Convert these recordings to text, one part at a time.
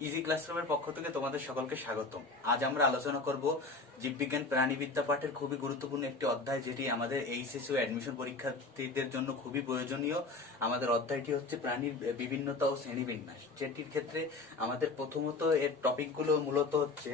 Easy ক্লাসরুমের পক্ষ থেকে তোমাদের সকলকে স্বাগতম। আজ আমরা আলোচনা করব জীববিজ্ঞান প্রাণীবিদ্যা পাঠের খুবই গুরুত্বপূর্ণ একটি অধ্যায়, যেটি আমাদের এইচএসসি ও অ্যাডমিশন পরীক্ষার্থীদের জন্য খুবই প্রয়োজনীয়। আমাদের অধ্যায়টি হচ্ছে প্রাণীর বিভিন্নতা ও শ্রেণীবিন্যাস, যেটির ক্ষেত্রে আমাদের প্রথমত এর টপিকগুলো মূলত হচ্ছে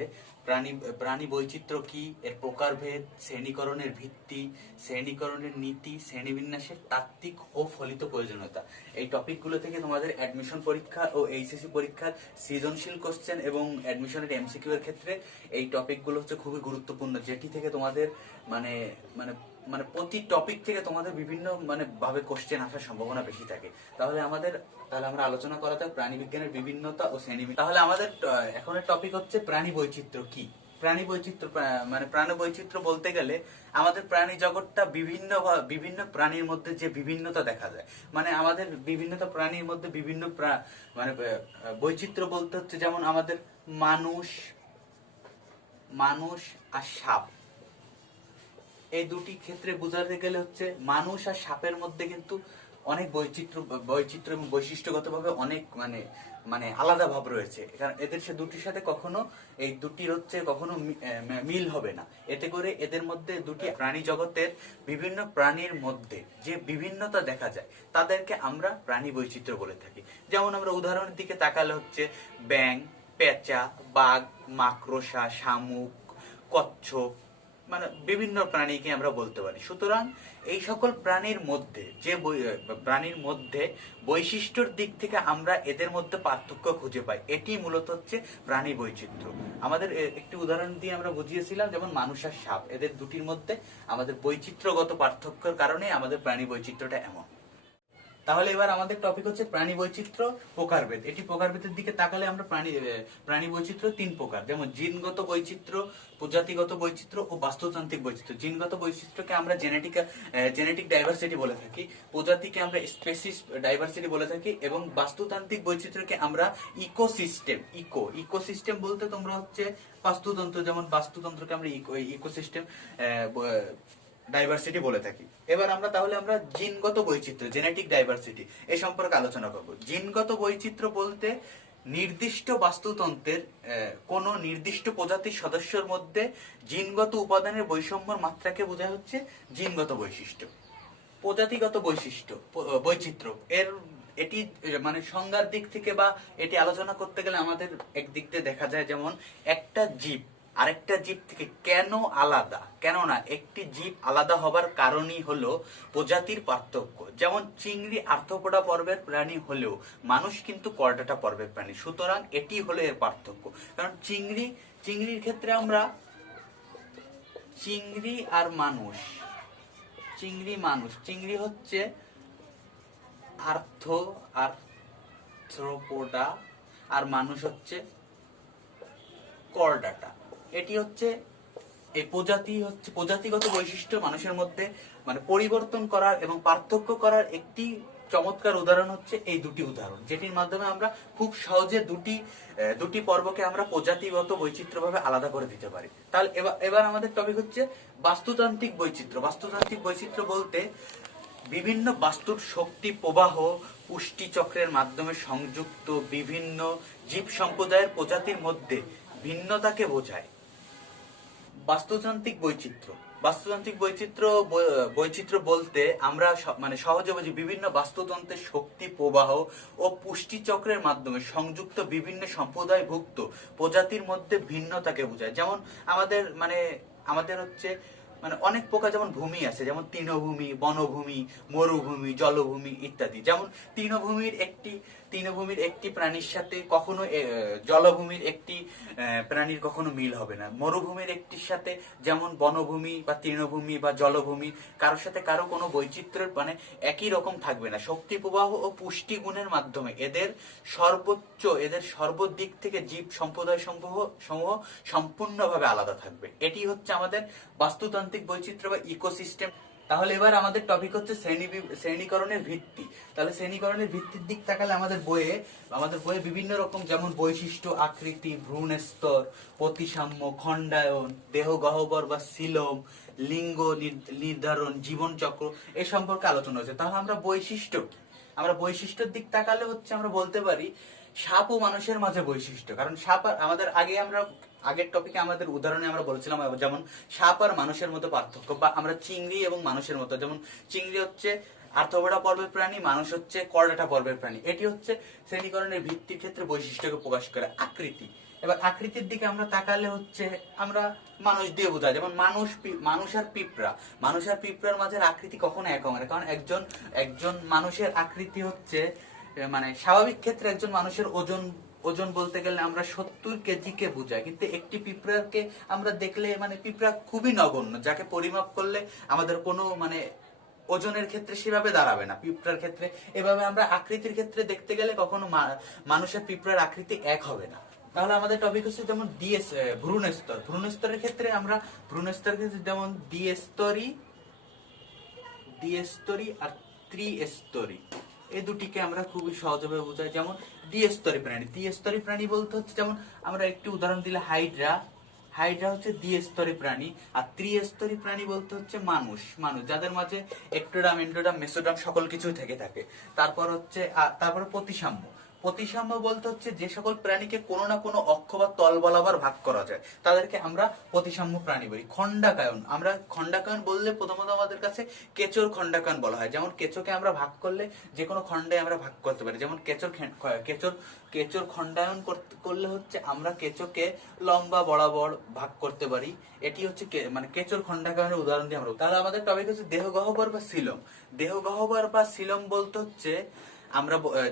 প্রাণী বৈচিত্র্য কি, এর প্রকারভেদ, শ্রেণীকরণের ভিত্তি, শ্রেণীকরণের নীতি, শ্রেণীবিন্যাসের তাত্ত্বিক ও ফলিত প্রয়োজনীয়তা। এই টপিকগুলো থেকে তোমাদের অ্যাডমিশন পরীক্ষা ও এইচএসসি পরীক্ষার সৃজনশীল কোশ্চেন এবং অ্যাডমিশনের এমসিকিউ এর ক্ষেত্রে এই টপিকগুলো হচ্ছে খুবই গুরুত্বপূর্ণ, যেটি থেকে তোমাদের মানে মানে মানে প্রতি টপিক থেকে তোমাদের বিভিন্ন ভাবে কোশ্চেন আসার সম্ভাবনা বেশি থাকে। তাহলে আমরা আলোচনা করা যাক প্রাণী বিজ্ঞানের বিভিন্নতা ও শ্রেণী। তাহলে আমাদের এখনের টপিক হচ্ছে প্রাণী বৈচিত্র্য কি। প্রাণী বৈচিত্র্য প্রাণী বৈচিত্র্য বলতে গেলে আমাদের প্রাণী জগৎটা বিভিন্ন প্রাণীর মধ্যে যে বিভিন্নতা দেখা যায়, আমাদের বিভিন্নতা প্রাণীর মধ্যে বিভিন্ন বৈচিত্র্য বলতে হচ্ছে, যেমন আমাদের মানুষ আর সাপ, এই দুটি ক্ষেত্রে বোঝাতে গেলে হচ্ছে মানুষ আর সাপের মধ্যে কিন্তু অনেক বৈচিত্র্য এবং বৈশিষ্ট্যগতভাবে অনেক আলাদা ভাব রয়েছে। কারণ এদের দুটির সাথে এই দুটির হচ্ছে কখনো মিল হবে না। এতে করে এদের মধ্যে দুটি প্রাণী জগতের বিভিন্ন প্রাণীর মধ্যে যে বিভিন্নতা দেখা যায় তাদেরকে আমরা প্রাণী বৈচিত্র্য বলে থাকি। যেমন আমরা উদাহরণের দিকে তাকালে হচ্ছে ব্যাঙ, পেঁচা, বাঘ, মাকড়সা, শামুক, কচ্ছপ, বিভিন্ন প্রাণীকে আমরা বলতে পারি। সুতরাং এই সকল প্রাণীর মধ্যে বৈশিষ্ট্যর দিক থেকে আমরা এদের মধ্যে পার্থক্য খুঁজে পাই। এটি মূলত হচ্ছে প্রাণী বৈচিত্র্য। আমাদের একটি উদাহরণ দিয়ে আমরা বুঝিয়েছিলাম, যেমন মানুষ আর সাপ, এদের দুটির মধ্যে আমাদের বৈচিত্র্যগত পার্থক্যের কারণে আমাদের প্রাণী বৈচিত্র্যটা এমন। তাহলে এবার আমাদের টপিক হচ্ছে প্রাণী বৈচিত্র্য প্রকারভেদ। এটি প্রকারভেদের দিকে তাকালে আমরা প্রাণী বৈচিত্র্য তিন প্রকার, যেমন জিনগত বৈচিত্র্য, প্রজাতিগত বৈচিত্র্য ও বাস্তুতান্ত্রিক বৈচিত্র্য। জিনগত বৈচিত্র্যকে আমরা জেনেটিক ডাইভার্সিটি বলে থাকি, প্রজাতিকে আমরা স্পেসিস ডাইভার্সিটি বলে থাকি, এবং বাস্তুতান্ত্রিক বৈচিত্র্যকে আমরা ইকোসিস্টেম বলতে তোমরা হচ্ছে বাস্তুতন্ত্র, যেমন বাস্তুতন্ত্রকে আমরা ইকোসিস্টেম ডাইভার্সিটি বলে থাকি। এবার আমরা জিনগত বৈচিত্র্য, জেনেটিক ডাইভার্সিটি এ সম্পর্কে আলোচনা করব। জিনগত বৈচিত্র্য বলতে নির্দিষ্ট বাস্তুতন্ত্রের কোন নির্দিষ্ট প্রজাতির সদস্যের মধ্যে জিনগত উপাদানের বৈষম্যর মাত্রাকে বোঝায় হচ্ছে জিনগত বৈশিষ্ট্য। প্রজাতিগত বৈচিত্র্য এটি সংজ্ঞার দিক থেকে বা এটি আলোচনা করতে গেলে আমাদের একদিক দিয়ে দেখা যায়, যেমন একটা জীব আরেকটা জীব থেকে কেন আলাদা, কেননা একটি জীব আলাদা হবার কারণই হলো প্রজাতির পার্থক্য। যেমন চিংড়ি আর্থ্রোপোডা পর্বের প্রাণী হলেও মানুষ কিন্তু করডাটা পর্বের প্রাণী, সুতরাং এটি হলো এর পার্থক্য। কারণ চিংড়ির ক্ষেত্রে আমরা চিংড়ি আর মানুষ, চিংড়ি হচ্ছে আর্থ্রোপোডা আর মানুষ হচ্ছে করডাটা। এটি হচ্ছে এই প্রজাতিগত বৈশিষ্ট্য মানুষের মধ্যে পরিবর্তন করার এবং পার্থক্য করার একটি চমৎকার উদাহরণ হচ্ছে এই দুটি উদাহরণ, যেটির মাধ্যমে আমরা খুব সহজে দুটি পর্বকে আমরা প্রজাতিগত বৈচিত্র্য ভাবে আলাদা করে দিতে পারি। তাহলে এবার আমাদের টপিক হচ্ছে বাস্তুতান্ত্রিক বৈচিত্র্য। বাস্তুতান্ত্রিক বৈচিত্র্য বলতে বিভিন্ন বাস্তুর শক্তি প্রবাহ পুষ্টি চক্রের মাধ্যমে সংযুক্ত বিভিন্ন জীব সম্প্রদায়ের প্রজাতির মধ্যে ভিন্নতাকে বোঝায়। বাস্তুতান্ত্রিক বৈচিত্র্য বলতে আমরা সহজে বুঝি বিভিন্ন বাস্তুতন্ত্রের শক্তি প্রবাহ ও পুষ্টি চক্রের মাধ্যমে সংযুক্ত বিভিন্ন সম্প্রদায়ভুক্ত প্রজাতির মধ্যে ভিন্নতাকে বোঝায়। যেমন আমাদের হচ্ছে অনেক প্রকার, যেমন ভূমি আছে, যেমন তৃণভূমি, বনভূমি, মরুভূমি, জলভূমি ইত্যাদি। যেমন তৃণভূমির একটি প্রাণীর সাথে কখনো জলভূমির একটি প্রাণীর কখনো মিল হবে না। মরুভূমির একটির সাথে, যেমন বনভূমি বা তৃণভূমি বা জলভূমি, কারোর সাথে কারো কোনো বৈচিত্র্যের একই রকম থাকবে না। শক্তি প্রবাহ ও পুষ্টি গুণের মাধ্যমে এদের সর্বদিক থেকে জীব সম্প্রদায় সমূহ সম্পূর্ণভাবে আলাদা থাকবে। এটি হচ্ছে আমাদের বাস্তুতান্ত্রিক বৈচিত্র্য বা ইকোসিস্টেম। তাহলে এবার আমাদের টপিক হচ্ছে শ্রেণীকরণের ভিত্তি। তাহলে শ্রেণীকরণের ভিত্তির দিক তাকালে আমাদের বইয়ে বিভিন্ন রকম, যেমন বৈশিষ্ট্য, আকৃতি, ভ্রূণ স্তর, প্রতিসাম্য, খণ্ডায়ন, দেহ গহ্বর বা সিলোম, লিঙ্গ নির্ধারণ, জীবন চক্র এ সম্পর্কে আলোচনা হয়েছে। তাহলে আমরা বৈশিষ্ট্যর দিক তাকালে হচ্ছে আমরা বলতে পারি সাপ ও মানুষের মাঝে বৈশিষ্ট্য, কারণ সাপ আমাদের আগের টপিকে আমাদের উদাহরণে আমরা বলছিলাম যেমন সাপ আর মানুষের মতো পার্থক্য, বা আমরা চিংড়ি এবং মানুষের মতো, যেমন চিংড়ি হচ্ছে আর্থ্রোপোডা পর্বের প্রাণী, মানুষ হচ্ছে কর্ডাটা পর্বের প্রাণী। এটি হচ্ছে শ্রেণীকরণের ভিত্তির ক্ষেত্রে বৈশিষ্ট্যকে প্রকাশ করে। আকৃতি, এবার আকৃতির দিকে আমরা তাকালে হচ্ছে আমরা মানুষ দিয়ে বোঝাই, যেমন মানুষ আর পিঁপড়া, মানুষ আর পিঁপড়ার মাঝের আকৃতি কখনো এক হবে না, কারণ একজন মানুষের আকৃতি হচ্ছে মানে স্বাভাবিক ক্ষেত্রে একজন মানুষের ওজন ওজন বলতে গেলে আমরা 70 কেজিকে বোঝাই, কিন্তু একটি পিঁপড়াকে আমরা দেখলে মানে পিঁপড়া খুবই নগণ্য, যাকে পরিমাপ করলে আমাদের কোনো মানে ওজনের ক্ষেত্রে সেভাবে দাঁড়াবে না পিঁপড়ার ক্ষেত্রে। এভাবে আমরা আকৃতির ক্ষেত্রে দেখতে গেলে কখনো মানুষের পিঁপড়ার আকৃতি এক হবে না। তাহলে আমাদের টপিক হচ্ছে যেমন ভ্রূণস্তর। ভ্রূণস্তরের ক্ষেত্রে আমরা ভ্রূণস্তরের ক্ষেত্রে যেমন দ্বিস্তরী আর ত্রিস্তরী, এই দুটিকে আমরা খুবই সহজভাবে বোঝাই। যেমন দ্বিস্তরী প্রাণী বলতে হচ্ছে, যেমন আমরা একটি উদাহরণ দিলে হাইড্রা হচ্ছে দ্বিস্তরী প্রাণী, আর ত্রিস্তরী প্রাণী বলতে হচ্ছে মানুষ, যাদের মাঝে একটোডাম, এন্ডোডাম, মেসোডাম সকল কিছুই থেকে থাকে। তারপর প্রতিসাম্য বলতে হচ্ছে যে সকল প্রাণীকে কোনো না কোনো অক্ষ বা তল বরাবর ভাগ করা যায়, তাদেরকে আমরা প্রতিসাম্য প্রাণী বলি। খণ্ডাকায়ন বললে প্রথমত আমাদের কাছে কেঁচোর খণ্ডাকায়ন বলা হয়। যেমন কেঁচোকে আমরা ভাগ করলে যে কোনো খণ্ডে আমরা ভাগ করতে পারি, যেমন কেঁচোর খণ্ডায়ন করলে হচ্ছে আমরা কেঁচোকে লম্বা বরাবর ভাগ করতে পারি। এটি হচ্ছে মানে কেঁচোর খণ্ডাকায়নের উদাহরণ দিয়ে আমরা। তাহলে আমাদের টপিক হচ্ছে দেহগহ্বর বা সিলম। দেহগহ্বর বা সিলম বলতে হচ্ছে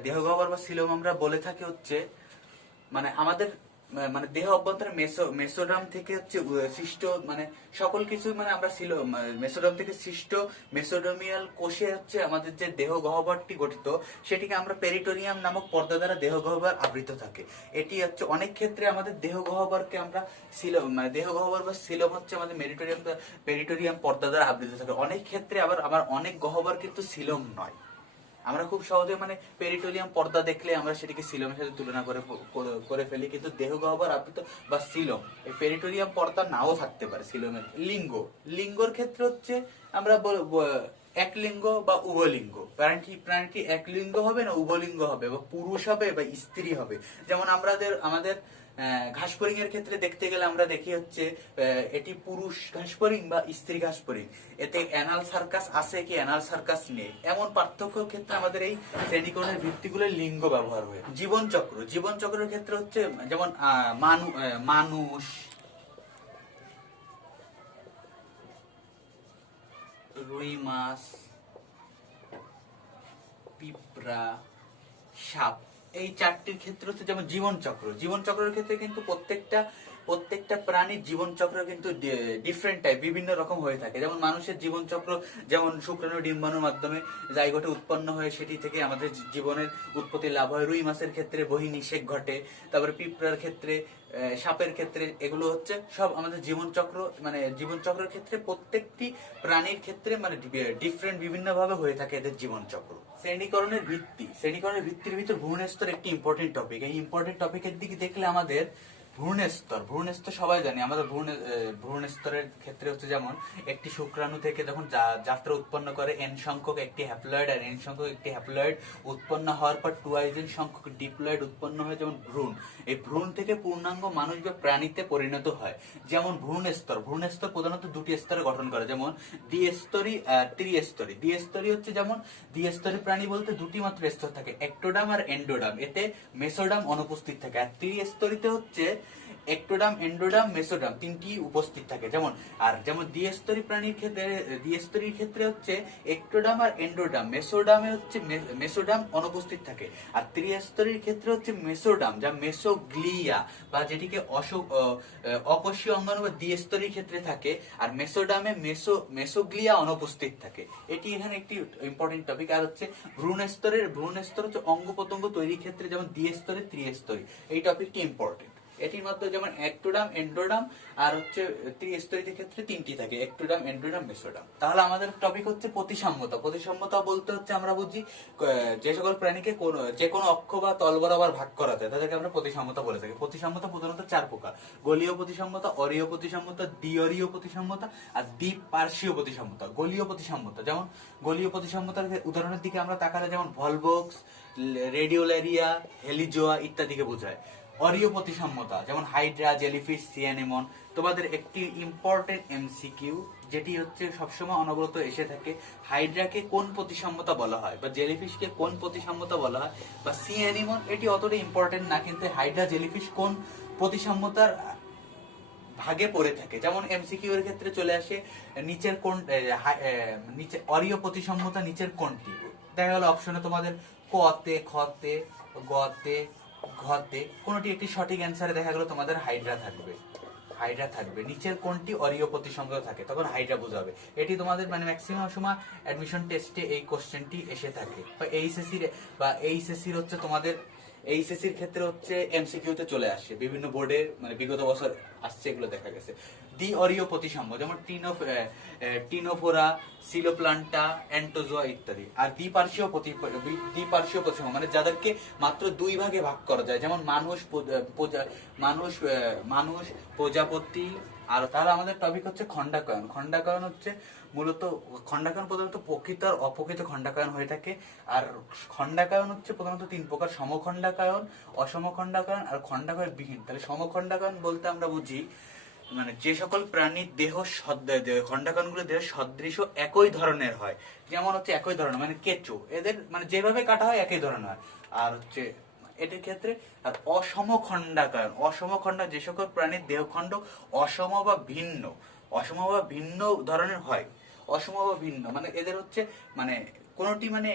দেহগহ্বর বা সিলোম আমরা বলে থাকি হচ্ছে মানে আমাদের মানে দেহ অভ্যন্তরে মেসোডাম থেকে হচ্ছে সৃষ্ট মানে সকল কিছু মানে আমরা মেসোডাম থেকে সৃষ্ট মেসোডোমিয়াল কোষে হচ্ছে আমাদের যে দেহ গহ্বরটি গঠিত, সেটিকে আমরা পেরিটোরিয়াম নামক পর্দা দ্বারা দেহ গহ্বর আবৃত থাকে। এটি হচ্ছে অনেক ক্ষেত্রে আমাদের দেহ গহ্বরকে আমরা দেহ গহ্বর বা সিলোম হচ্ছে আমাদের পেরিটোরিয়াম পর্দা দ্বারা আবৃত থাকে। অনেক ক্ষেত্রে আবার অনেক গহ্বর কিন্তু সিলোম নয়। আমরা খুব সহজে মানে পেরিটোরিয়াম পর্দা দেখলে আমরা সেটিকে সিলোমের সাথে তুলনা করে ফেলি, কিন্তু দেহ গহ্বর আবৃত বা সিলোম এই পেরিটোরিয়াম পর্দা নাও থাকতে পারে। সিলোমের লিঙ্গর ক্ষেত্রে হচ্ছে আমরা এক লিঙ্গ বা উভলিঙ্গ প্রাণীটি এক লিঙ্গ হবে না উভলিঙ্গ হবে, বা পুরুষ হবে বা স্ত্রী হবে। যেমন আমাদের ঘাসফড়িং এর ক্ষেত্রে দেখতে গেলে আমরা দেখি হচ্ছে এটি পুরুষ ঘাসফড়িং বা স্ত্রী ঘাসফড়িং, এতে অ্যানাল সার্কাস আছে কি অ্যানাল সার্কাস নেই, এমন পার্থক্যের ক্ষেত্রে আমাদের এই শ্রেণীকরণের ভিত্তিগুলো লিঙ্গ ব্যবহার হয়। জীবনচক্রের ক্ষেত্রে হচ্ছে যেমন মানুষ, রুই মাছ, পিঁপড়া, সাপ, এই চারটির ক্ষেত্রে হচ্ছে যেমন জীবনচক্রের ক্ষেত্রে কিন্তু প্রত্যেকটা প্রাণীর জীবনচক্র কিন্তু ডিফারেন্ট টাইপ, বিভিন্ন রকম হয়ে থাকে। যেমন মানুষের জীবনচক্র যেমন শুক্রাণু ডিম্বাণুর মাধ্যমে জাইগোটে উৎপন্ন হয়ে সেটি থেকে আমাদের জীবনের উৎপত্তি লাভ হয়। রুই মাছের ক্ষেত্রে বহিঃনিষেক ঘটে, তারপরে পিঁপড়ার ক্ষেত্রে, সাপের ক্ষেত্রে, এগুলো হচ্ছে সব আমাদের জীবনচক্রের ক্ষেত্রে প্রত্যেকটি প্রাণীর ক্ষেত্রে মানে ডিফারেন্ট বিভিন্ন ভাবে হয়ে থাকে এদের জীবনচক্র। শ্রেণীকরণের ভিত্তির ভিতর ভ্রূণস্তর একটি ইম্পর্টেন্ট টপিক। এই ইম্পর্টেন্ট টপিকের দিকে দেখলে আমাদের ভ্রূণস্তর সবাই জানি। আমাদের ভ্রূণস্তরের ক্ষেত্রে হচ্ছে যেমন একটি শুক্রাণু থেকে যখন যাত্রা উৎপন্ন করে n সংখ্যক একটি হ্যাপ্লয়েড আর n সংখ্যক একটি হ্যাপ্লয়েড উৎপন্ন হওয়ার পর 2n সংখ্যক ডিপ্লয়েড উৎপন্ন হয় যেমন ভ্রূণ। এই ভ্রূণ থেকে পূর্ণাঙ্গ মানুষ বা প্রাণীতে পরিণত হয়। যেমন ভ্রূণস্তর প্রধানত দুটি স্তরে গঠন করে, যেমন দ্বিস্তরী আর ত্রিস্তরী। দ্বিস্তরী প্রাণী বলতে দুটি মাত্র স্তর থাকে, একটোডাম আর এন্ডোডাম, এতে মেসোডাম অনুপস্থিত থাকে। আর ত্রিস্তরীতে হচ্ছে একটোডাম, এন্ডোডাম, মেসোডাম তিনটি উপস্থিত থাকে। যেমন দ্বিস্তরীর ক্ষেত্রে হচ্ছে একটোডাম আর এন্ডোডাম, মেসোডাম অনুপস্থিত থাকে। আর ত্রিস্তরীর ক্ষেত্রে হচ্ছে মেসোডাম যা মেসোগ্লিয়া বা যেটিকে অকোষীয় অঙ্গাণু বা দ্বিস্তরীর ক্ষেত্রে থাকে, আর মেসোডামে মেসোগ্লিয়া অনুপস্থিত থাকে। এটি এখানে একটি ইম্পর্টেন্ট টপিক। আর হচ্ছে ভ্রূণস্তর হচ্ছে অঙ্গ প্রত্যঙ্গ তৈরির ক্ষেত্রে যেমন দ্বিস্তরী ত্রিস্তরী, এই টপিকটি ইম্পর্টেন্ট। এটির মধ্যে যেমন একটোডাম, এন্ডোডাম আর হচ্ছে ত্রিস্তরিত ক্ষেত্রে তিনটি থাকে, একটোডাম, এন্ডোডাম, মেসোডাম। তাহলে আমাদের টপিক হচ্ছে প্রতিসাম্যতা। প্রতিসাম্যতা বলতে হচ্ছে আমরা বুঝি যে সকল প্রাণীকে যে কোনো অক্ষ বা তল বরাবর ভাগ করা যায় তাদেরকে আমরা প্রতিসাম্যতা বলে থাকি। প্রতিসাম্যতা প্রধানত 4 প্রকার: গোলীয় প্রতিসাম্যতা, অরীয় প্রতিসাম্যতা, দ্বিঅরীয় প্রতিসাম্যতা আর দ্বিপার্শ্বীয় প্রতিসাম্যতা। গোলীয় প্রতিসাম্যতা, যেমন গোলীয় প্রতিসাম্যতার উদাহরণের দিকে আমরা তাকালে যেমন ভলভক্স, রেডিওলারিয়া, হেলিজোয়া ইত্যাদিকে বোঝায়। অরীয় প্রতিসাম্যতা যেমন হাইড্রা, জেলিফিশ, সি অ্যানেমন। তোমাদের একটি ইম্পর্টেন্ট এমসিকিউ যেটি হচ্ছে সবসময় অনবরত এসে থাকে, হাইড্রাকে কোন প্রতিসাম্যতা বলা হয় বা জেলিফিশকে কোন প্রতিসাম্যতা বলা হয় বা সি অ্যানিমন, এটি অতটা ইম্পর্টেন্ট না, কিন্তু হাইড্রা, জেলিফিশ কোন প্রতিসাম্যতার ভাগে পড়ে থাকে। যেমন এমসিকিউ এর ক্ষেত্রে চলে আসে নিচের কোন নিচে অরীয় প্রতিসাম্যতা নিচের কোনটি। দেখা গেল অপশনে তোমাদের কতে, খতে, গতে, ঘতে কোনটি একটি সঠিক অ্যান্সারে দেখা গেল তোমাদের হাইড্রা থাকবে। হাইড্রা থাকবে নিচের কোনটি অরীয় প্রতিসাম্যতা থাকে, তখন হাইড্রা বোঝাবে। এটি তোমাদের মানে ম্যাক্সিমাম সময় অ্যাডমিশন টেস্টে এই কোশ্চেনটি এসে থাকে। বা এইচএসসির হচ্ছে তোমাদের এইচএসসির ক্ষেত্রে হচ্ছে এমসিকিউ তে চলে আসে, বিভিন্ন বোর্ডে মানে বিগত বছর আসছে, এগুলো দেখা গেছে। দ্বি অরীয় প্রতিসাম্য যেমন টিনোফোরা, সিলোপ্লান্টা, অ্যান্টোজোয়া ইত্যাদি। আর দ্বিপার্শ্বীয় প্রতিসাম্য মানে যাদেরকে মাত্র 2 ভাগে ভাগ করা যায়, যেমন মানুষ, প্রজাপতি। আর তাহলে আমাদের টপিক হচ্ছে খণ্ডাকয়ন। খণ্ডাকয়ন হচ্ছে মূলত খণ্ডাকয়ন প্রধানত প্রকৃত আর অপ্রকৃত খণ্ডাকয়ন হয়ে থাকে। আর খণ্ডাকয়ন হচ্ছে প্রধানত 3 প্রকার: সমখণ্ডাকয়ন, অসমখণ্ডাকয়ন আর খণ্ডাকয়ন বিহীন। তাহলে সমখণ্ডাকয়ন বলতে আমরা বুঝি মানে যে সকল প্রাণীর খণ্ডাকয়নগুলো দেহ সদৃশ একই ধরনের হয়, যেমন হচ্ছে একই ধরনের মানে কেঁচো, এদের মানে যেভাবে কাটা হয় একই ধরনের হয়। আর হচ্ছে এটির ক্ষেত্রে আর অসমখণ্ডাকয়ন যে সকল প্রাণীর দেহখণ্ড অসম বা ভিন্ন ধরনের হয়। অসম বা ভিন্ন মানে এদের হচ্ছে মানে কোনটি মানে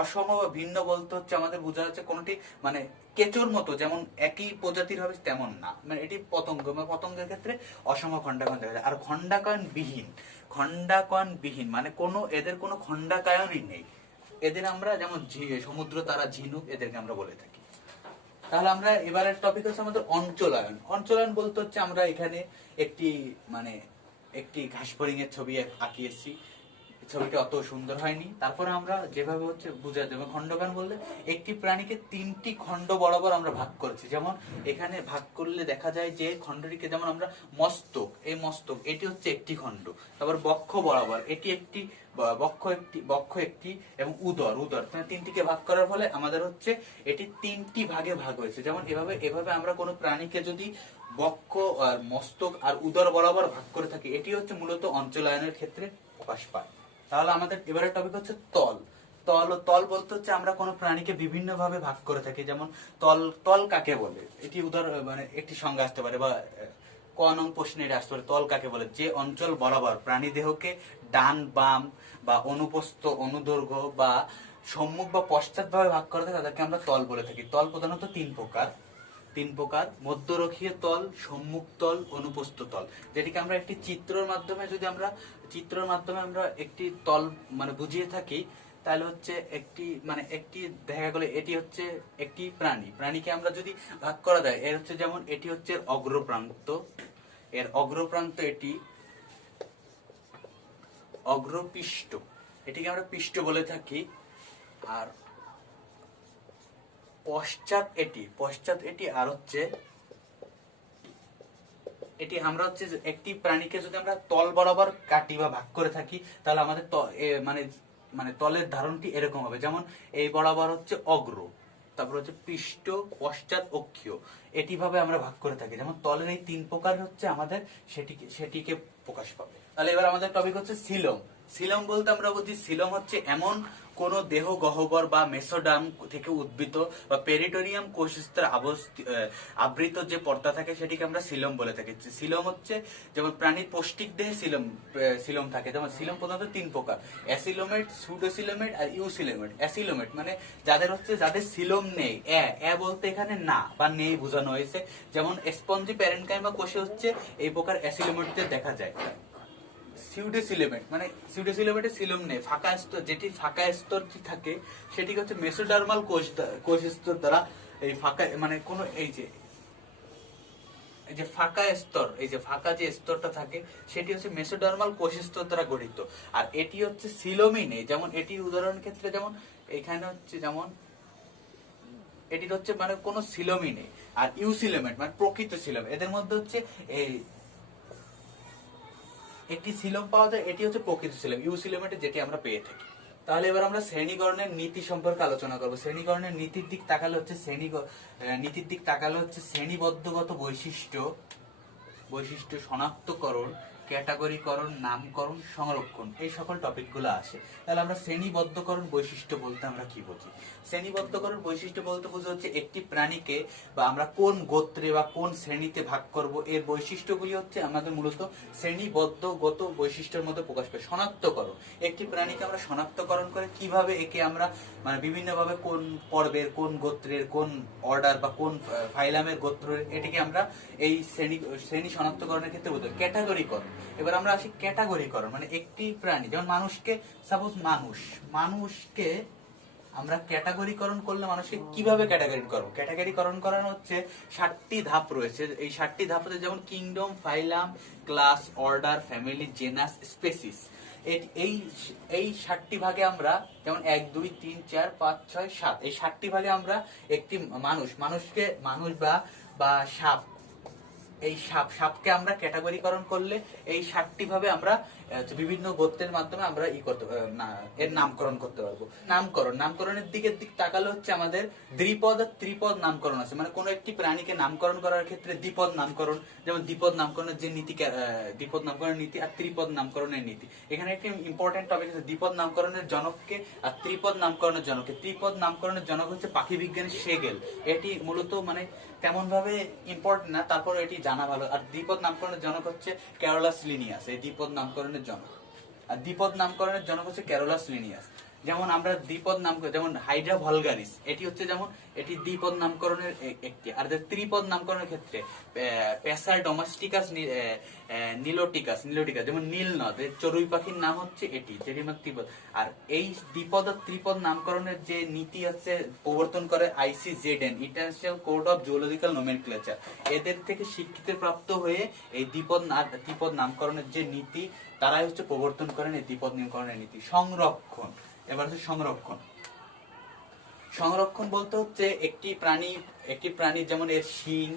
অসম বা ভিন্ন বলতে হচ্ছে আমাদের বোঝা যাচ্ছে কোনটি মানে কেঁচোর মতো যেমন একই প্রজাতির হবে তেমন না, মানে এটি পতঙ্গ, মানে পতঙ্গের ক্ষেত্রে অসম খণ্ডাকয়ন দেখা যায়। আর খণ্ডাকয়ন বিহীন মানে এদের কোনো খণ্ডাকয়নই নেই। এদের আমরা যেমন সমুদ্র তারা, ঝিনুক, এদেরকে আমরা বলে থাকি। তাহলে আমরা এবারের টপিক হচ্ছে আমাদের অঞ্চলায়ন। অঞ্চলায়ন বলতে হচ্ছে আমরা এখানে একটি ঘাস ফড়িং এর ছবি আঁকিয়েছি। ছবিটা অত সুন্দর হয়নি, তারপরে আমরা যেভাবে হচ্ছে বুঝা দেবো। খণ্ডকায়ন বললে একটি প্রাণীকে 3টি খণ্ড বরাবর আমরা ভাগ করেছি। যেমন এখানে ভাগ করলে দেখা যায় যে খণ্ডটিকে, যেমন আমরা মস্তক, এই মস্তক এটি হচ্ছে একটি খণ্ড। তারপর বক্ষ বরাবর এটি একটি বক্ষ একটি এবং উদর মানে 3টিকে ভাগ করার ফলে আমাদের হচ্ছে এটি 3টি ভাগে ভাগ হয়েছে। যেমন এভাবে আমরা কোনো প্রাণীকে যদি বক্ষ আর মস্তক আর উদর বরাবর ভাগ করে থাকি, এটি হচ্ছে মূলত অঞ্চলায়নের ক্ষেত্রে প্রকাশ পায়। তাহলে আমাদের এবারের টপিক হচ্ছে তল বলতে হচ্ছে আমরা কোনো প্রাণীকে বিভিন্ন ভাবে ভাগ করে থাকি। যেমন তল কাকে বলে, এটি মানে একটি সংজ্ঞা আসতে পারে বা ক নং প্রশ্নে এটা আসতে পারে। তল কাকে বলে? যে অঞ্চল বরাবর প্রাণী দেহকে ডান, বাম বা অনুপ্রস্থ, অনুদৈর্ঘ্য বা সম্মুখ বা পশ্চাৎ ভাবে ভাগ করা থাকে তাদেরকে আমরা তল বলে থাকি। তল প্রধানত 3 প্রকার: মধ্যরক্ষীয় তল, সম্মুখ তল, অনুপ্রস্থ তল। যেটিকে আমরা একটি চিত্রের মাধ্যমে আমরা একটি তল মানে বুঝিয়ে থাকি, তাহলে হচ্ছে একটি দেখা গেল এটি হচ্ছে একটি প্রাণীকে আমরা যদি ভাগ করা যায়, এর হচ্ছে যেমন এটি হচ্ছে অগ্রপ্রান্ত, এটি অগ্রপৃষ্ঠ, এটিকে আমরা পৃষ্ঠ বলে থাকি। আর পশ্চাৎ এটি আর হচ্ছে এটি আমরা হচ্ছে একটি প্রাণীকে যদি আমরা তল বরাবর কাটি বা ভাগ করে থাকি, তাহলে আমাদের মানে তলের ধারণটি এরকম হবে। যেমন এই বরাবর হচ্ছে অগ্র, তারপর হচ্ছে পৃষ্ঠ, পশ্চাৎ, অক্ষীয়, এটি ভাবে আমরা ভাগ করে থাকি। যেমন তলের এই 3 প্রকার হচ্ছে আমাদের সেটিকে প্রকাশ পাবে। তাহলে এবার আমাদের টপিক হচ্ছে সিলম বলতে আমরা বুঝি সিলম হচ্ছে এমন কোন দেহ গহ্বর বা মেসোডার্ম থেকে উদ্ভূত বা পেরিটোরিয়াম কোষস্তর আবৃত যে পর্দা থাকে সেটিকে আমরা সিলম বলে থাকি। সিলম হচ্ছে যেমন প্রাণীর পৌষ্টিক দেহে সিলম থাকে। যেমন সিলম প্রধানত 3 প্রকার: অ্যাসিলোমেট, সুডোসিলোমেট আর ইউসিলোমেট। অ্যাসিলোমেট মানে যাদের সিলম নেই, বলতে এখানে না বা নেই বোঝানো হয়েছে। যেমন স্পঞ্জি প্যারেনকাইমা কোষে হচ্ছে এই প্রকার অ্যাসিলোমেটদের দেখা যায়। সিউডোসিলোমেট মানে সিউডোসিলোমেটে সিলম নেই, যেটি ফাঁকা স্তরটি থাকে সেটিকে হচ্ছে মেসোডার্মাল কোষ স্তর দ্বারা এই ফাঁকা মানে কোন এই যে এই যে ফাঁকা স্তর, এই যে ফাঁকা যে স্তরটা থাকে সেটি হচ্ছে মেসোডার্মাল কোষ স্তর দ্বারা গঠিত। আর এটি হচ্ছে সিলোমিনে, যেমন এটির উদাহরণ ক্ষেত্রে যেমন এখানে হচ্ছে যেমন এটির হচ্ছে মানে কোনো সিলোমি নেই। আর ইউসিলোমেট মানে প্রকৃত সিলোম, এদের মধ্যে হচ্ছে এই একটি সিলোম পাওয়া যায়, এটি হচ্ছে প্রকৃত সিলোম, ইউসিলোমেটে যেটি আমরা পেয়ে থাকি। তাহলে এবার আমরা শ্রেণীকরণের নীতি সম্পর্কে আলোচনা করব। শ্রেণীকরণের নীতির দিক তাকালে হচ্ছে শ্রেণীবদ্ধগত বৈশিষ্ট্য শনাক্তকরণ, ক্যাটাগরিকরণ, নামকরণ, সংরক্ষণ, এই সকল টপিকগুলো আসে। তাহলে আমরা শ্রেণীবদ্ধকরণ বৈশিষ্ট্য বলতে আমরা কি বুঝি? শ্রেণীবদ্ধকরণ বৈশিষ্ট্য বলতে বোঝা হচ্ছে একটি প্রাণীকে বা আমরা কোন গোত্রে বা কোন শ্রেণীতে ভাগ করব, এর বৈশিষ্ট্যগুলি হচ্ছে আমাদের মূলত শ্রেণীবদ্ধগত বৈশিষ্ট্যের মধ্যে প্রকাশ পায়। শনাক্তকরণ, একটি প্রাণীকে আমরা শনাক্তকরণ করে কিভাবে একে আমরা মানে বিভিন্নভাবে কোন পর্বের, কোন গোত্রের, কোন অর্ডার বা কোন ফাইলামের গোত্রের, এটিকে আমরা এই শ্রেণী শনাক্তকরণের ক্ষেত্রে বলতে। ক্যাটাগরিকরণ, এবার আমরা আসি ক্যাটাগরিকরণ, মানে একটি প্রাণী যেমন মানুষকে, সাপোজ মানুষকে আমরা ক্যাটাগরিকরণ করলে মানুষকে কিভাবে ক্যাটাগরিকরণ করানো হচ্ছে 7টি ধাপ রয়েছে। এই 7টি ধাপ হচ্ছে যেমন kingdom, phylum, class, order, family, genus, species. এই 7টি ভাগে আমরা যেমন 1, 2, 3, 4, 5, 6, 7 এই 7টি ভাগে আমরা একটি মানুষ বা সাপকে আমরা ক্যাটাগরিকরণ করলে এই 7টি ভাবে আমরা বিভিন্ন গোত্রের মাধ্যমে আমরা এর নামকরণ করতে পারবো। নামকরণের দিক তাকালে হচ্ছে আমাদের দ্বিপদ আর ত্রিপদ নামকরণ আছে, মানে কোনো একটি প্রাণীকে নামকরণ করার ক্ষেত্রে দ্বিপদ নামকরণ, যেমন দ্বিপদ নামকরণের যে নীতি, দ্বিপদ নামকরণের নীতি আর ত্রিপদ নামকরণের নীতি। এখানে একটি ইম্পর্টেন্ট টপিক আছে দ্বিপদ নামকরণের জনককে আর ত্রিপদ নামকরণের জনককে। ত্রিপদ নামকরণের জনক হচ্ছে পাখি বিজ্ঞানী সেগেল, এটি মূলত মানে তেমন ভাবে ইম্পর্টেন্ট না, তারপর এটি জানা ভালো। আর দ্বিপদ নামকরণের জনক হচ্ছে ক্যারোলাস লিনিয়াস, এই দ্বিপদ নামকরণের জনক। আর দ্বিপদ নামকরণের জনক হচ্ছে ক্যারোলাস লিনিয়াস। যেমন আমরা দ্বিপদ নাম, যেমন হাইড্রা ভলগারিস, এটি হচ্ছে যেমন এটি দ্বিপদ নামকরণের একটি। আর ত্রিপদ নামকরণের ক্ষেত্রে পেসার ডোমেস্টিকাস নিলোটিকাস, যেমন নীল নদ, চড়ুই পাখির নাম হচ্ছে এটি, যেটি ত্রিপদ। আর এই দ্বিপদ আর ত্রিপদ নামকরণের যে নীতি হচ্ছে প্রবর্তন করে ICZN, international code of zoological nomenclature. এদের থেকে স্বীকৃতি প্রাপ্ত হয়ে এই দ্বিপদ আর ত্রিপদ নামকরণের যে নীতি, তারাই হচ্ছে প্রবর্তন করেন এই দ্বিপদ নামকরণের নীতি। সংরক্ষণ, এবার হচ্ছে সংরক্ষণ বলতে হচ্ছে একটি প্রাণী যেমন এর শিং,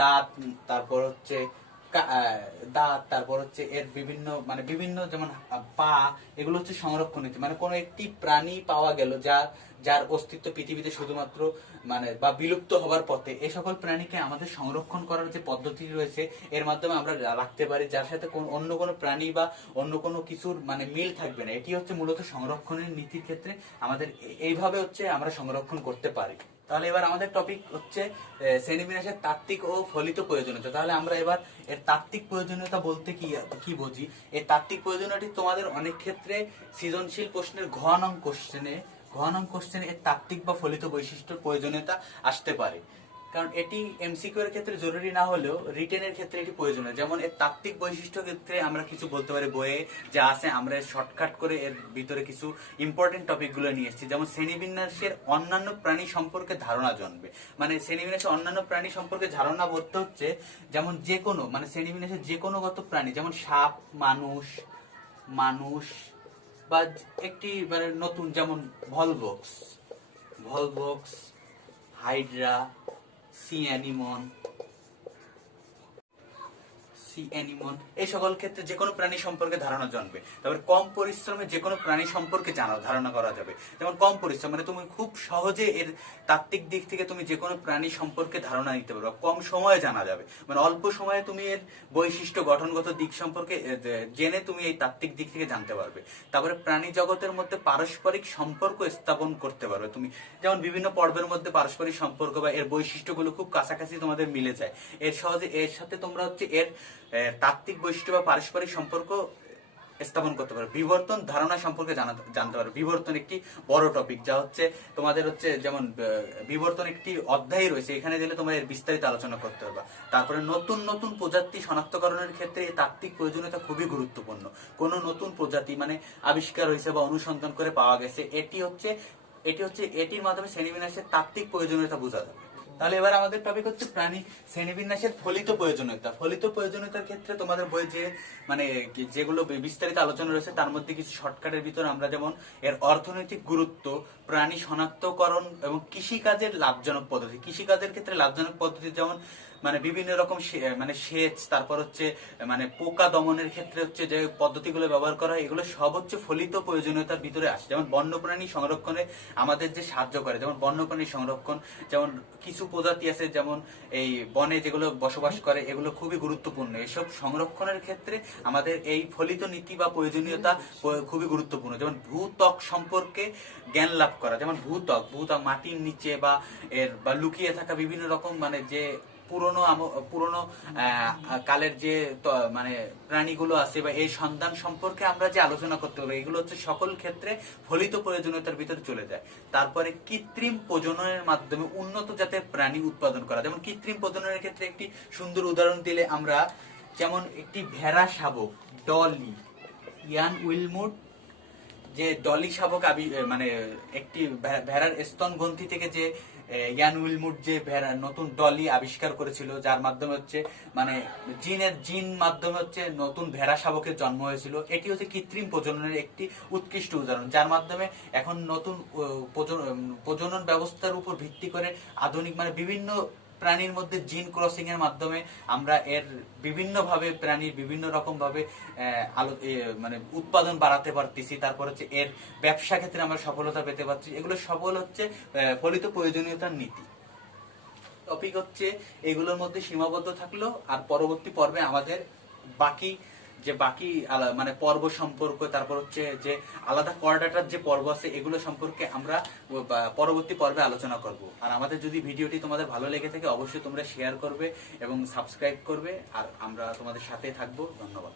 দাঁত, তারপর হচ্ছে এর বিভিন্ন যেমন পা, এগুলো হচ্ছে সংরক্ষণ নীতি। মানে কোনো একটি প্রাণী পাওয়া গেল যার অস্তিত্ব পৃথিবীতে শুধুমাত্র বা বিলুপ্ত হবার পথে, এই সকল প্রাণীকে আমাদের সংরক্ষণ করার যে পদ্ধতি রয়েছে এর মাধ্যমে আমরা রাখতে পারি, যার সাথে অন্য কোনো প্রাণী বা অন্য কোনো কিছুর মিল থাকবে না। এটি হচ্ছে মূলত সংরক্ষণের নীতির ক্ষেত্রে আমাদের এইভাবে হচ্ছে আমরা সংরক্ষণ করতে পারি। তাহলে এবার আমাদের টপিক হচ্ছে শ্রেণীবিন্যাসের তাত্ত্বিক ও ফলিত প্রয়োজনীয়তা। তাহলে আমরা এবার এর তাত্ত্বিক প্রয়োজনীয়তা বলতে কি বুঝি। এই তাত্ত্বিক প্রয়োজনীয়তাটি তোমাদের অনেক ক্ষেত্রে সৃজনশীল প্রশ্নের ঘ নং কোশ্চেনে এর তাত্ত্বিক বা ফলিত বৈশিষ্ট্যের প্রয়োজনীয়তা আসতে পারে, কারণ এটি এমসিকিউ এর ক্ষেত্রে জরুরি না হলেও রিটেনের ক্ষেত্রে এটি প্রয়োজনীয়। যেমন এর তাত্ত্বিক বৈশিষ্ট্য ক্ষেত্রে আমরা কিছু বলতে পারি, বইয়ে যা আছে আমরা শর্টকাট করে এর ভিতরে কিছু ইম্পর্টেন্ট টপিক গুলো নিয়ে এসেছি। যেমন শ্রেণীবিন্যাসের অন্যান্য প্রাণী সম্পর্কে ধারণা জন্মে, মানে শ্রেণীবিন্যাসের অন্যান্য প্রাণী সম্পর্কে ধারণা বলতে হচ্ছে যেমন যে কোনো শ্রেণীবিন্যাসের যে কোনো গত প্রাণী, যেমন সাপ, মানুষ বা একটি নতুন যেমন ভলভক্স, হাইড্রা, সি অ্যানিমন, এই সকল ক্ষেত্রে যে কোনো প্রাণী সম্পর্কে ধারণা জন্মে। তারপর কম পরিশ্রমে যে কোনো প্রাণী সম্পর্কে ধারণা করা যাবে। যেমন কম পরিশ্রম তুমি খুব সহজে এর তাত্ত্বিক দিক থেকে তুমি যে কোনো প্রাণী সম্পর্কে ধারণা নিতে পারবে, কম সময়ে জানা যাবে। অল্প সময়ে তুমি এর বৈশিষ্ট্য, গঠনগত দিক সম্পর্কে জেনে তুমি এই তাত্ত্বিক দিক থেকে জানতে পারবে। তারপরে প্রাণী জগতের মধ্যে পারস্পরিক সম্পর্ক স্থাপন করতে পারবে তুমি, যেমন বিভিন্ন পর্বের মধ্যে পারস্পরিক সম্পর্ক বা এর বৈশিষ্ট্যগুলো খুব কাছাকাছি তোমাদের মিলে যায়, এর সাথে তোমরা হচ্ছে এর তাত্ত্বিক বৈশিষ্ট্য বা পারস্পরিক সম্পর্ক স্থাপন করতে পারো। বিবর্তন ধারণা সম্পর্কে জানতে পারো। বিবর্তন একটি বড় টপিক, যা হচ্ছে তোমাদের যেমন বিবর্তন একটি অধ্যায় রয়েছে, এখানে গেলে তোমরা এর বিস্তারিত আলোচনা করতে পারবা। তারপরে নতুন প্রজাতি শনাক্তকরণের ক্ষেত্রে এই তাত্ত্বিক প্রয়োজনীয়তা খুবই গুরুত্বপূর্ণ। কোন নতুন প্রজাতি আবিষ্কার হয়েছে বা অনুসন্ধান করে পাওয়া গেছে, এটির মাধ্যমে শ্রেণীবিন্যাসের তাত্ত্বিক প্রয়োজনীয়তা বোঝা যাবে। তাহলে এবার আমাদের টপিক হচ্ছে প্রাণী শ্রেণীবিন্যাসের ফলিত প্রয়োজনীয়তা। ফলিত প্রয়োজনীয়তার ক্ষেত্রে তোমাদের বই যে মানে যেগুলো বিস্তারিত আলোচনা রয়েছে তার মধ্যে কিছু শর্টকাটের ভিতর আমরা যেমন এর অর্থনৈতিক গুরুত্ব, প্রাণী শনাক্তকরণ এবং কৃষিকাজের লাভজনক পদ্ধতি। কৃষিকাজের ক্ষেত্রে লাভজনক পদ্ধতি যেমন মানে বিভিন্ন রকম মানে সেচ, তারপর হচ্ছে মানে পোকা দমনের ক্ষেত্রে হচ্ছে যে পদ্ধতিগুলো ব্যবহার করা হয়, এগুলো সব হচ্ছে ফলিত প্রয়োজনীয়তার ভিতরে আসে। যেমন বন্যপ্রাণী সংরক্ষণে আমাদের যে সাহায্য করে, যেমন বন্যপ্রাণী সংরক্ষণ, যেমন কিছু প্রজাতি আছে যেমন এই বনে যেগুলো বসবাস করে এগুলো খুবই গুরুত্বপূর্ণ। এসব সংরক্ষণের ক্ষেত্রে আমাদের এই ফলিত নীতি বা প্রয়োজনীয়তা খুবই গুরুত্বপূর্ণ। যেমন ভূত্বক সম্পর্কে জ্ঞান লাভ করা, যেমন ভূত্বক মাটির নিচে বা এর বা লুকিয়ে থাকা বিভিন্ন রকম মানে যে পুরনো কালের যে মানে প্রাণীগুলো আছে বা এই সন্ধান সম্পর্কে আমরা যে আলোচনা করতে পারবো, এগুলো হচ্ছে সকল ক্ষেত্রে ফলিত প্রয়োজনীয়তার ভিতরে চলে যায়। তারপরে কৃত্রিম প্রজননের মাধ্যমে উন্নত জাতের প্রাণী উৎপাদন করা। যেমন কৃত্রিম প্রজননের ক্ষেত্রে একটি সুন্দর উদাহরণ দিলে আমরা যেমন একটি ভেড়া শাবক ডলি ইয়ান উইলমুট, যে ডলি শাবক মানে একটি ভেড়ার স্তন গ্রন্থি থেকে যে ইয়ান উইলমুট যে ভেড়া নতুন ডলি আবিষ্কার করেছিল, যার মাধ্যমে হচ্ছে মানে জিন মাধ্যমে হচ্ছে নতুন ভেড়া শাবকের জন্ম হয়েছিল। এটি হচ্ছে কৃত্রিম প্রজননের একটি উৎকৃষ্ট উদাহরণ, যার মাধ্যমে এখন নতুন প্রজনন ব্যবস্থার উপর ভিত্তি করে আধুনিক মানে বিভিন্ন প্রাণীর মধ্যে জিন ক্রসিং এর মাধ্যমে আমরা এর বিভিন্ন ভাবে প্রাণীর বিভিন্ন রকম ভাবে মানে উৎপাদন বাড়াতে পারতেছি। তারপর হচ্ছে এর ব্যবসা ক্ষেত্রে আমরা সফলতা পেতে পারছি। এগুলো সফল হচ্ছে ফলিত প্রয়োজনীয়তার নীতি। টপিক হচ্ছে এগুলোর মধ্যে সীমাবদ্ধ থাকলো, আর পরবর্তী পর্বে আমাদের বাকি মানে পর্ব সম্পর্ক, তারপর হচ্ছে যে আলাদা করডাটার যে পর্ব আছে এগুলো সম্পর্কে আমরা পরবর্তী পর্বে আলোচনা করব। আর আমাদের যদি ভিডিওটি তোমাদের ভালো লেগে থাকে অবশ্যই তোমরা শেয়ার করবে এবং সাবস্ক্রাইব করবে, আর আমরা তোমাদের সাথে থাকবো। ধন্যবাদ।